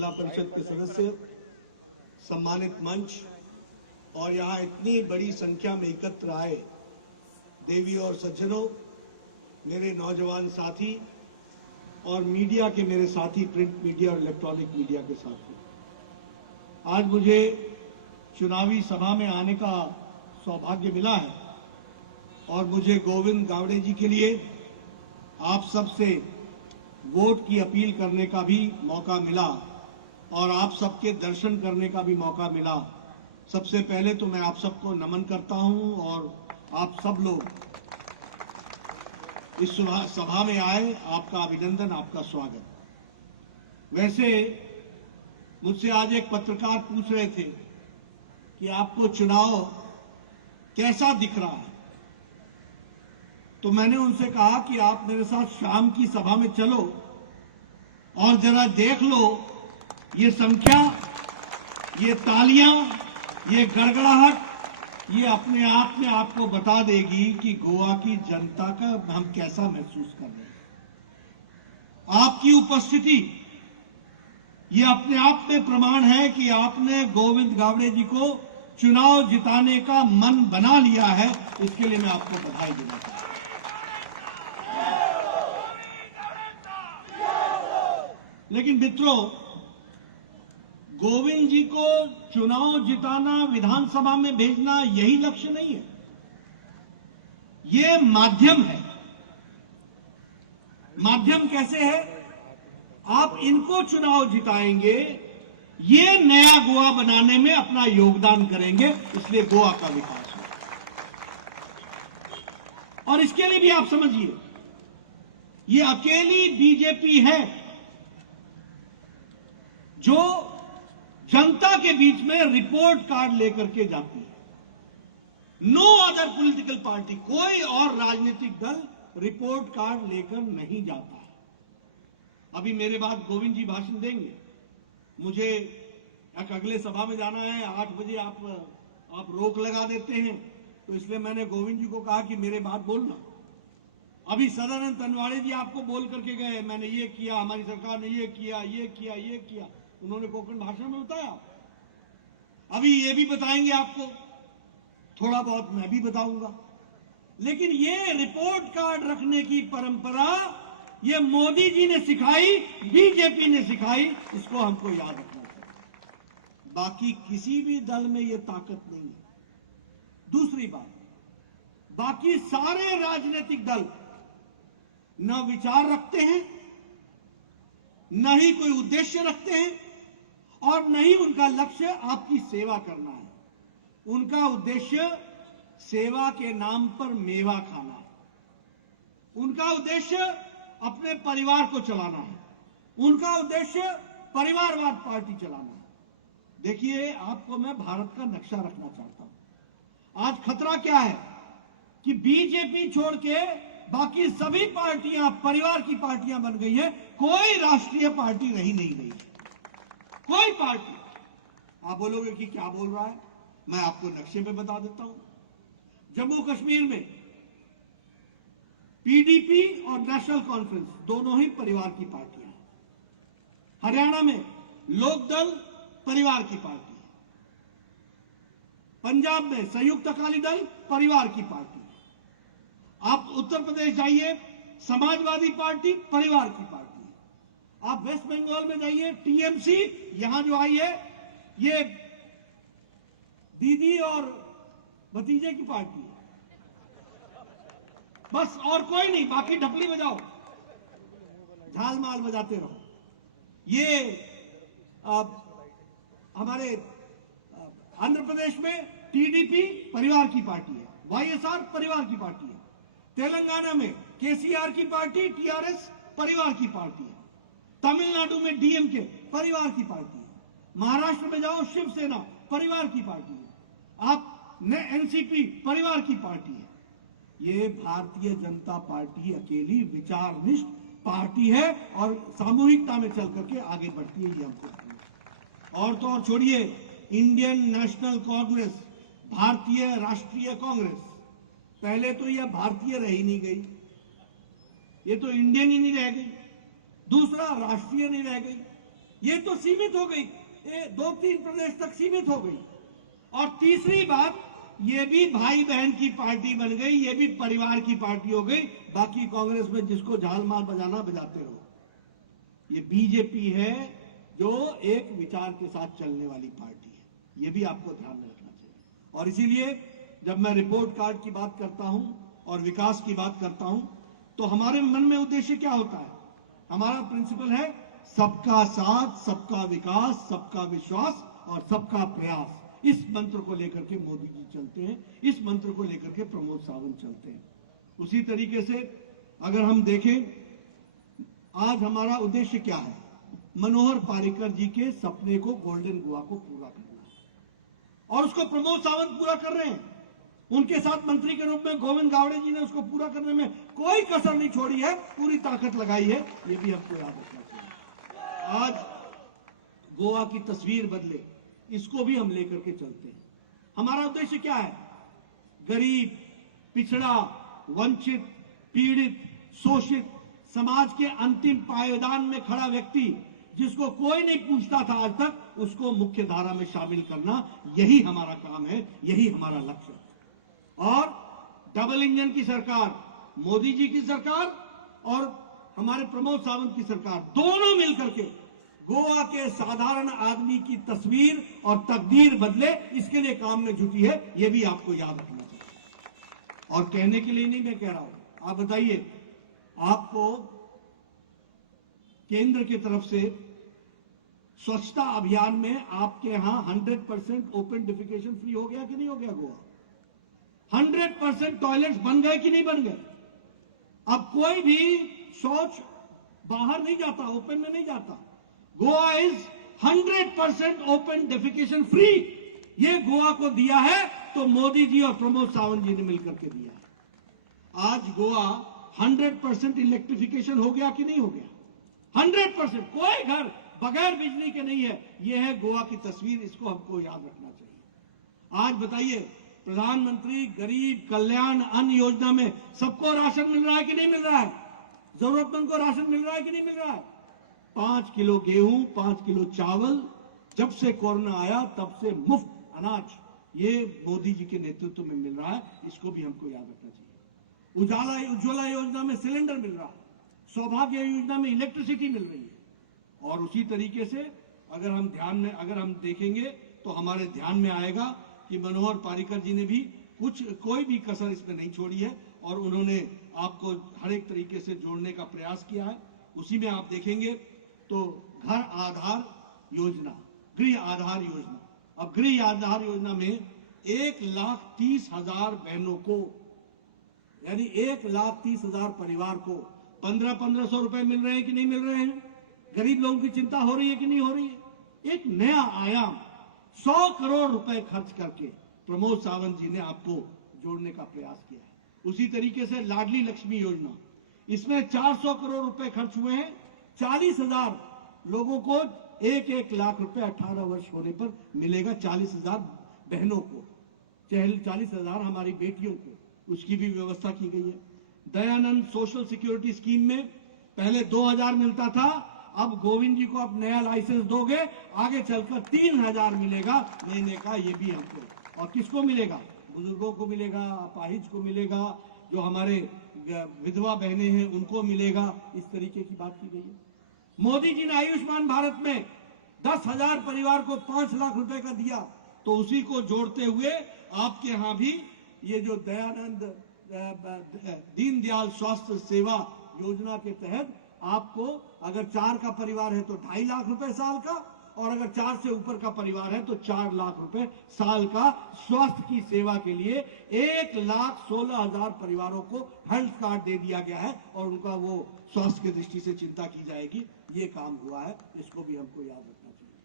जिला परिषद के सदस्य, सम्मानित मंच और यहाँ इतनी बड़ी संख्या में एकत्र आए देवी और सज्जनों, मेरे नौजवान साथी और मीडिया के मेरे साथी, प्रिंट मीडिया और इलेक्ट्रॉनिक मीडिया के साथी, आज मुझे चुनावी सभा में आने का सौभाग्य मिला है और मुझे गोविंद गावड़े जी के लिए आप सबसे वोट की अपील करने का भी मौका मिला और आप सबके दर्शन करने का भी मौका मिला। सबसे पहले तो मैं आप सबको नमन करता हूं और आप सब लोग इस सभा में आए, आपका अभिनंदन, आपका स्वागत। वैसे मुझसे आज एक पत्रकार पूछ रहे थे कि आपको चुनाव कैसा दिख रहा है, तो मैंने उनसे कहा कि आप मेरे साथ शाम की सभा में चलो और जरा देख लो, ये संख्या, ये तालियां, ये गड़गड़ाहट, ये अपने आप में आपको बता देगी कि गोवा की जनता का हम कैसा महसूस कर रहे हैं। आपकी उपस्थिति ये अपने आप में प्रमाण है कि आपने गोविंद गावड़े जी को चुनाव जिताने का मन बना लिया है। इसके लिए मैं आपको बधाई देना चाहता हूं। लेकिन मित्रों, गोविंद जी को चुनाव जिताना, विधानसभा में भेजना, यही लक्ष्य नहीं है। ये माध्यम है। माध्यम कैसे है? आप इनको चुनाव जिताएंगे, ये नया गोवा बनाने में अपना योगदान करेंगे, इसलिए गोवा का विकास हो। और इसके लिए भी आप समझिए, ये अकेली बीजेपी है जो जनता के बीच में रिपोर्ट कार्ड लेकर के जाती है। नो अदर पॉलिटिकल पार्टी, कोई और राजनीतिक दल रिपोर्ट कार्ड लेकर नहीं जाता है। अभी मेरे बाद गोविंद जी भाषण देंगे, मुझे एक अगले सभा में जाना है, 8 बजे आप रोक लगा देते हैं, तो इसलिए मैंने गोविंद जी को कहा कि मेरे बाद बोलना। अभी सदानंद तनवाड़े जी आपको बोल करके गए, मैंने ये किया, हमारी सरकार ने ये किया, ये किया, ये किया, उन्होंने कोंकण भाषा में बताया। अभी ये भी बताएंगे आपको, थोड़ा बहुत मैं भी बताऊंगा। लेकिन ये रिपोर्ट कार्ड रखने की परंपरा ये मोदी जी ने सिखाई, बीजेपी ने सिखाई, इसको हमको याद रखना चाहिए। बाकी किसी भी दल में ये ताकत नहीं है। दूसरी बात, बाकी सारे राजनीतिक दल न विचार रखते हैं, न ही कोई उद्देश्य रखते हैं और न ही उनका लक्ष्य आपकी सेवा करना है। उनका उद्देश्य सेवा के नाम पर मेवा खाना है। उनका उद्देश्य अपने परिवार को चलाना है। उनका उद्देश्य परिवारवाद पार्टी चलाना है। देखिए, आपको मैं भारत का नक्शा रखना चाहता हूं। आज खतरा क्या है कि बीजेपी छोड़ के बाकी सभी पार्टियां परिवार की पार्टियां बन गई हैं, कोई राष्ट्रीय पार्टी रही नहीं गई है। कोई पार्टी। आप बोलोगे कि क्या बोल रहा है, मैं आपको नक्शे पे बता देता हूं। जम्मू कश्मीर में पीडीपी और नेशनल कॉन्फ्रेंस दोनों ही परिवार की पार्टियां हैं। हरियाणा में लोकदल परिवार की पार्टी है। पंजाब में संयुक्त अकाली दल परिवार की पार्टी है। आप उत्तर प्रदेश जाइए, समाजवादी पार्टी परिवार की पार्टी है। आप वेस्ट बंगाल में जाइए, टीएमसी यहां जो आई है, ये दीदी और भतीजे की पार्टी है। बस और कोई नहीं, बाकी ढपली बजाओ, झाल माल बजाते रहो। ये हमारे आंध्र प्रदेश में टीडीपी परिवार की पार्टी है, वाईएसआर परिवार की पार्टी है। तेलंगाना में केसीआर की पार्टी, टीआरएस परिवार की पार्टी है। तमिलनाडु में डीएमके परिवार की पार्टी है। महाराष्ट्र में जाओ, शिवसेना परिवार की पार्टी है। आप एनसीपी परिवार की पार्टी है। ये भारतीय जनता पार्टी अकेली विचारनिष्ठ पार्टी है और सामूहिकता में चल करके आगे बढ़ती है। ये हमको और तो और छोड़िए, इंडियन नेशनल कांग्रेस, भारतीय राष्ट्रीय कांग्रेस, पहले तो यह भारतीय रह ही नहीं गई, ये तो इंडियन ही नहीं रह गई। दूसरा, राष्ट्रीय नहीं रह गई। ये तो सीमित हो गई, 2-3 प्रदेश तक सीमित हो गई। और तीसरी बात, ये भी भाई बहन की पार्टी बन गई, ये भी परिवार की पार्टी हो गई। बाकी कांग्रेस में जिसको झाल माल बजाना बजाते रहो। ये बीजेपी है जो एक विचार के साथ चलने वाली पार्टी है, ये भी आपको ध्यान में रखना चाहिए। और इसीलिए जब मैं रिपोर्ट कार्ड की बात करता हूं और विकास की बात करता हूं, तो हमारे मन में उद्देश्य क्या होता है? हमारा प्रिंसिपल है सबका साथ, सबका विकास, सबका विश्वास और सबका प्रयास। इस मंत्र को लेकर के मोदी जी चलते हैं, इस मंत्र को लेकर के प्रमोद सावंत चलते हैं। उसी तरीके से अगर हम देखें, आज हमारा उद्देश्य क्या है? मनोहर पारिकर जी के सपने को, गोल्डन गोवा को पूरा करना है और उसको प्रमोद सावंत पूरा कर रहे हैं। उनके साथ मंत्री के रूप में गोविंद गावड़े जी ने उसको पूरा करने में कोई कसर नहीं छोड़ी है, पूरी ताकत लगाई है। ये भी आपको याद रखना चाहिए। आज गोवा की तस्वीर बदले, इसको भी हम लेकर के चलते हैं। हमारा उद्देश्य क्या है? गरीब, पिछड़ा, वंचित, पीड़ित, शोषित, समाज के अंतिम पायदान में खड़ा व्यक्ति जिसको कोई नहीं पूछता था आज तक, उसको मुख्य धारा में शामिल करना, यही हमारा काम है, यही हमारा लक्ष्य है। और डबल इंजन की सरकार, मोदी जी की सरकार और हमारे प्रमोद सावंत की सरकार, दोनों मिलकर के गोवा के साधारण आदमी की तस्वीर और तकदीर बदले, इसके लिए काम में जुटी है। यह भी आपको याद रखना चाहिए। और कहने के लिए नहीं मैं कह रहा हूं। आप बताइए, आपको केंद्र की तरफ से स्वच्छता अभियान में आपके यहां 100% ओपन डिफिकेशन फ्री हो गया कि नहीं हो गया? गोवा 100% टॉयलेट्स बन गए कि नहीं बन गए? अब कोई भी शौच बाहर नहीं जाता, ओपन में नहीं जाता। Goa is 100% open defecation free. ये गोवा को दिया है तो मोदी जी और प्रमोद सावंत जी ने मिलकर के दिया है। आज गोवा 100% इलेक्ट्रिफिकेशन हो गया कि नहीं हो गया? 100%। कोई घर बगैर बिजली के नहीं है। यह है गोवा की तस्वीर, इसको हमको याद रखना चाहिए। आज बताइए, प्रधानमंत्री गरीब कल्याण अन्न योजना में सबको राशन मिल रहा है कि नहीं मिल रहा है? जरूरतमंद को राशन मिल रहा है कि नहीं मिल रहा है? 5 किलो गेहूं, 5 किलो चावल, जब से कोरोना आया तब से मुफ्त अनाज, ये मोदी जी के नेतृत्व में मिल रहा है। इसको भी हमको याद रखना चाहिए। उज्ज्वला योजना में सिलेंडर मिल रहा है, सौभाग्य योजना में इलेक्ट्रिसिटी मिल रही है। और उसी तरीके से अगर हम देखेंगे तो हमारे ध्यान में आएगा कि मनोहर पारिकर जी ने भी कोई भी कसर इसमें नहीं छोड़ी है और उन्होंने आपको हर एक तरीके से जोड़ने का प्रयास किया है। उसी में आप देखेंगे तो घर आधार योजना, गृह आधार योजना, अब गृह आधार योजना में 1,30,000 बहनों को, यानी 1,30,000 परिवार को 1500 रुपए मिल रहे हैं कि नहीं मिल रहे हैं? गरीब लोगों की चिंता हो रही है कि नहीं हो रही है? एक नया आयाम, 100 करोड़ रुपए खर्च करके प्रमोद सावंत जी ने आपको जोड़ने का प्रयास किया है। उसी तरीके से लाडली लक्ष्मी योजना, इसमें 400 करोड़ रुपए खर्च हुए हैं। 40,000 लोगों को 1-1 लाख रुपए 18 वर्ष होने पर मिलेगा। 40,000 बहनों को, 40,000 हमारी बेटियों को, उसकी भी व्यवस्था की गई है। दयानंद सोशल सिक्योरिटी स्कीम में पहले 2,000 मिलता था, अब गोविंद जी को आप नया लाइसेंस दोगे, आगे चलकर 3,000 मिलेगा महीने का। ये भी हमको, और किसको मिलेगा? बुजुर्गों को मिलेगा, अपाहिज को मिलेगा, जो हमारे विधवा बहनें हैं उनको मिलेगा। इस तरीके की बात की गई है। मोदी जी ने आयुष्मान भारत में 10,000 परिवार को 5 लाख रुपए का दिया, तो उसी को जोड़ते हुए आपके यहां भी ये जो दयानंद दीनदयाल स्वास्थ्य सेवा योजना के तहत आपको अगर 4 का परिवार है तो 2.5 लाख रुपए साल का, और अगर 4 से ऊपर का परिवार है तो 4 लाख रुपए साल का स्वास्थ्य की सेवा के लिए 1,16,000 परिवारों को हेल्थ कार्ड दे दिया गया है और उनका वो स्वास्थ्य की दृष्टि से चिंता की जाएगी। ये काम हुआ है, इसको भी हमको याद रखना चाहिए।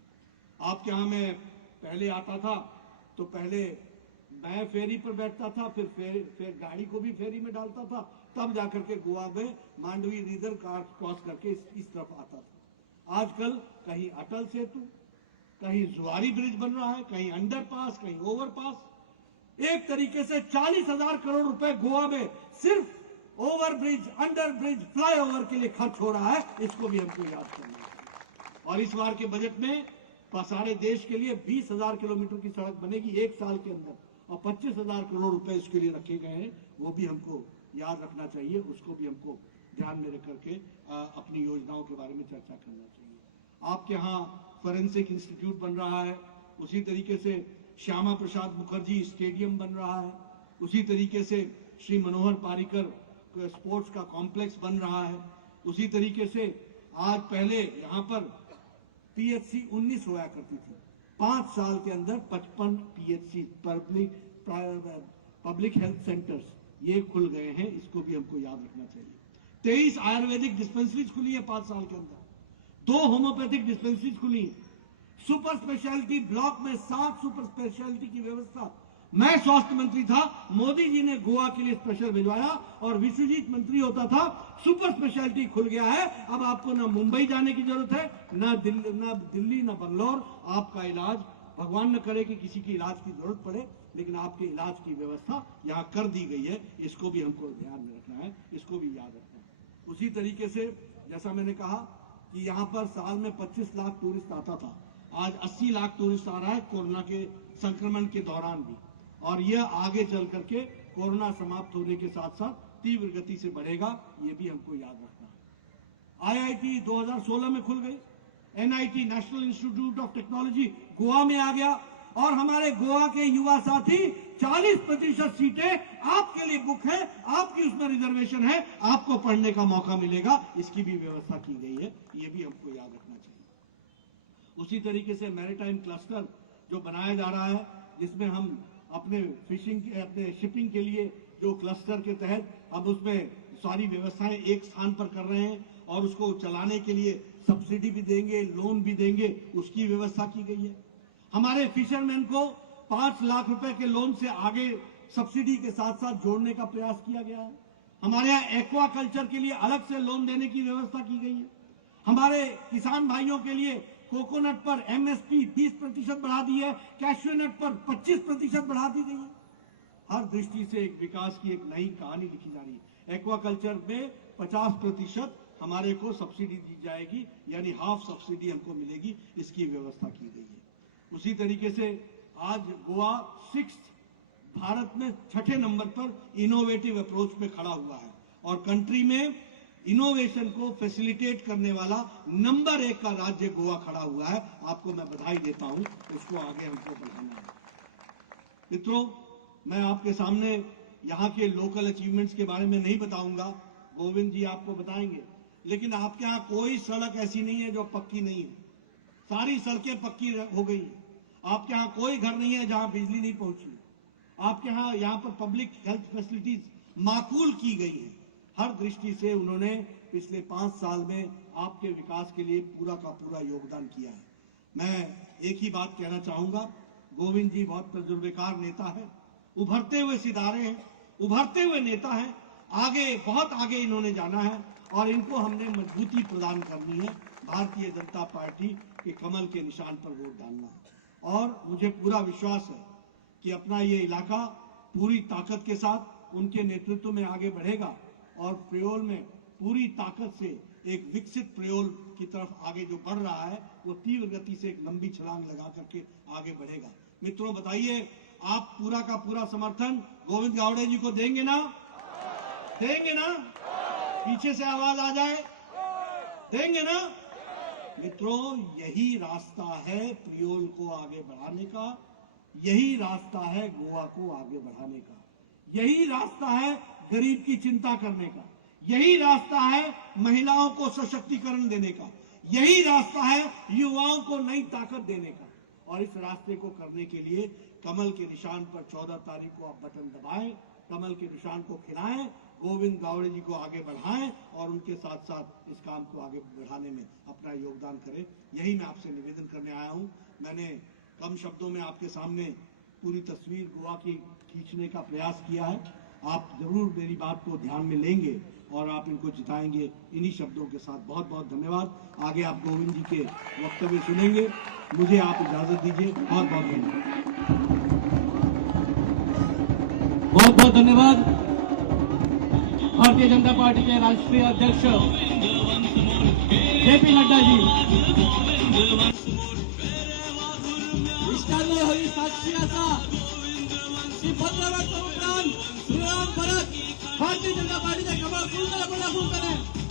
आपके यहां मैं पहले आता था तो पहले मैं फेरी पर बैठता था, फिर गाड़ी को भी फेरी में डालता था, तब जाकर के गोवा में मांडवी रिवर क्रॉस करके इस तरफ आता था। आजकल कहीं अटल सेतु, कहीं जुआरी ब्रिज बन रहा है, कहीं अंडरपास, कहीं ओवरपास। एक तरीके से 40,000 करोड़ रुपए गोवा में सिर्फ over bridge, under bridge, flyover के लिए खर्च हो रहा है। इसको भी हमको याद करना है। और इस बार के बजट में सारे देश के लिए 20,000 किलोमीटर की सड़क बनेगी 1 साल के अंदर, और 25,000 करोड़ रुपए इसके लिए रखे गए हैं। वो भी हमको याद रखना चाहिए, उसको भी हमको ध्यान में रख करके अपनी योजनाओं के बारे में चर्चा करना चाहिए। आपके यहाँ फॉरेंसिक इंस्टीट्यूट बन रहा है, उसी तरीके से श्यामा प्रसाद मुखर्जी स्टेडियम बन रहा है, उसी तरीके से श्री मनोहर पारिकर स्पोर्ट्स का कॉम्प्लेक्स बन रहा है, उसी तरीके से आज पहले यहाँ पर PHC 19 होया करती थी, 5 साल के अंदर 55 PHC पब्लिक हेल्थ सेंटर्स ये खुल गए हैं। इसको भी हमको याद रखना चाहिए। 23 आयुर्वेदिक डिस्पेंसरीज खुली है 5 साल के अंदर, 2 होम्योपैथिक डिस्पेंसरीज खुली है, सुपर स्पेशलिटी ब्लॉक में 7 सुपर स्पेशलिटी की व्यवस्था। मैं स्वास्थ्य मंत्री था, मोदी जी ने गोवा के लिए स्पेशल भिजवाया, और विश्वजीत मंत्री होता था। सुपर स्पेशलिटी खुल गया है। अब आपको ना मुंबई जाने की जरूरत है, ना दिल्ली ना बंगलोर। आपका इलाज, भगवान न करे कि किसी की इलाज की जरूरत पड़े, लेकिन आपके इलाज की व्यवस्था यहाँ कर दी गई है। इसको भी हमको ध्यान में रखना है, इसको भी याद रखना है। उसी तरीके से जैसा मैंने कहा कि यहाँ पर साल में 25 लाख टूरिस्ट आता था, आज 80 लाख टूरिस्ट आ रहा है कोरोना के संक्रमण के दौरान भी, और यह आगे चल करके कोरोना समाप्त होने के साथ साथ तीव्र गति से बढ़ेगा। ये भी हमको याद रखना है। IIT 2016 में खुल गई, NIT national institute of technology Goa में आ गया, और हमारे गोवा के युवा साथी 40% सीटें आपके लिए बुक है, आपकी उसमें रिजर्वेशन है, आपको पढ़ने का मौका मिलेगा। इसकी भी व्यवस्था की गई है, ये भी हमको याद रखना चाहिए। उसी तरीके से मैरीटाइम क्लस्टर जो बनाया जा रहा है, जिसमें हम अपने अपने शिपिंग के लिए जो क्लस्टर के तहत अब उसमें सारी व्यवस्थाएं एक स्थान पर कर रहे हैं, और उसको चलाने के लिए सब्सिडी भी देंगे, लोन भी देंगे, उसकी व्यवस्था की गई है। हमारे फिशरमैन को 5 लाख रुपए के लोन से आगे सब्सिडी के साथ साथ जोड़ने का प्रयास किया गया है। हमारे यहाँ एक्वा कल्चर के लिए अलग से लोन देने की व्यवस्था की गई है। हमारे किसान भाइयों के लिए कोकोनट पर MSP 20% बढ़ा दी है, कैश्यू नट पर 25% बढ़ा दी गई है। हर दृष्टि से एक विकास की एक नई कहानी लिखी जा रही है। एक्वाकल्चर में 50% हमारे को सब्सिडी दी जाएगी, यानी हाफ सब्सिडी हमको मिलेगी, इसकी व्यवस्था की गई है। उसी तरीके से आज गोवा 6th भारत में 6ठे नंबर पर इनोवेटिव अप्रोच पे खड़ा हुआ है, और कंट्री में इनोवेशन को फैसिलिटेट करने वाला नंबर 1 का राज्य गोवा खड़ा हुआ है। आपको मैं बधाई देता हूं, इसको आगे हमको बढ़ाना है। मित्रों, मैं आपके सामने यहाँ के लोकल अचीवमेंट्स के बारे में नहीं बताऊंगा, गोविंद जी आपको बताएंगे, लेकिन आपके यहाँ कोई सड़क ऐसी नहीं है जो पक्की नहीं है, सारी सड़कें पक्की हो गई हैं। आपके यहाँ कोई घर नहीं है जहां बिजली नहीं पहुंची। आपके यहाँ पर पब्लिक हेल्थ फैसिलिटीज माकूल की गई हैं। हर दृष्टि से उन्होंने पिछले 5 साल में आपके विकास के लिए पूरा का पूरा योगदान किया है। मैं एक ही बात कहना चाहूंगा, गोविंद जी बहुत तजुर्बेकार नेता है, उभरते हुए सितारे हैं, उभरते हुए नेता हैं, आगे बहुत आगे इन्होंने जाना है, और इनको हमने मजबूती प्रदान करनी है। भारतीय जनता पार्टी के कमल के निशान पर वोट डालना है, और मुझे पूरा विश्वास है कि अपना ये इलाका पूरी ताकत के साथ उनके नेतृत्व में आगे बढ़ेगा, और प्रयोल में पूरी ताकत से एक विकसित प्रयोल की तरफ आगे जो बढ़ रहा है, वो तीव्र गति से एक लंबी छलांग लगा करके आगे बढ़ेगा। मित्रों, बताइए, आप पूरा का पूरा समर्थन गोविंद गावड़े जी को देंगे ना? देंगे ना? पीछे से आवाज आ जाए, देंगे ना? मित्रों, यही रास्ता है प्रयोल को आगे बढ़ाने का, यही रास्ता है गोवा को आगे बढ़ाने का, यही रास्ता है गरीब की चिंता करने का, यही रास्ता है महिलाओं को सशक्तिकरण देने का, यही रास्ता है युवाओं को नई ताकत देने का। और इस रास्ते को करने के लिए कमल के निशान पर 14 तारीख को आप बटन दबाएं, कमल के निशान को खिलाएं, गोविंद गावड़े जी को आगे बढ़ाएं, और उनके साथ साथ इस काम को आगे बढ़ाने में अपना योगदान करें। यही मैं आपसे निवेदन करने आया हूं। मैंने कम शब्दों में आपके सामने पूरी तस्वीर गोवा की खींचने का प्रयास किया है। आप जरूर मेरी बात को ध्यान में लेंगे और आप इनको जिताएंगे। इन्हीं शब्दों के साथ बहुत बहुत धन्यवाद। आगे आप गोविंद जी के वक्तव्य सुनेंगे। मुझे आप इजाजत दीजिए। बहुत बहुत धन्यवाद। बहुत बहुत धन्यवाद। भारतीय जनता पार्टी के राष्ट्रीय अध्यक्ष जेपी नड्डा जी इष्टांनो ही साक्षी असा की 15 वर्ष उपरांत श्रीराम परत भारतीय जनता पार्टीचे कमळ फुलकडे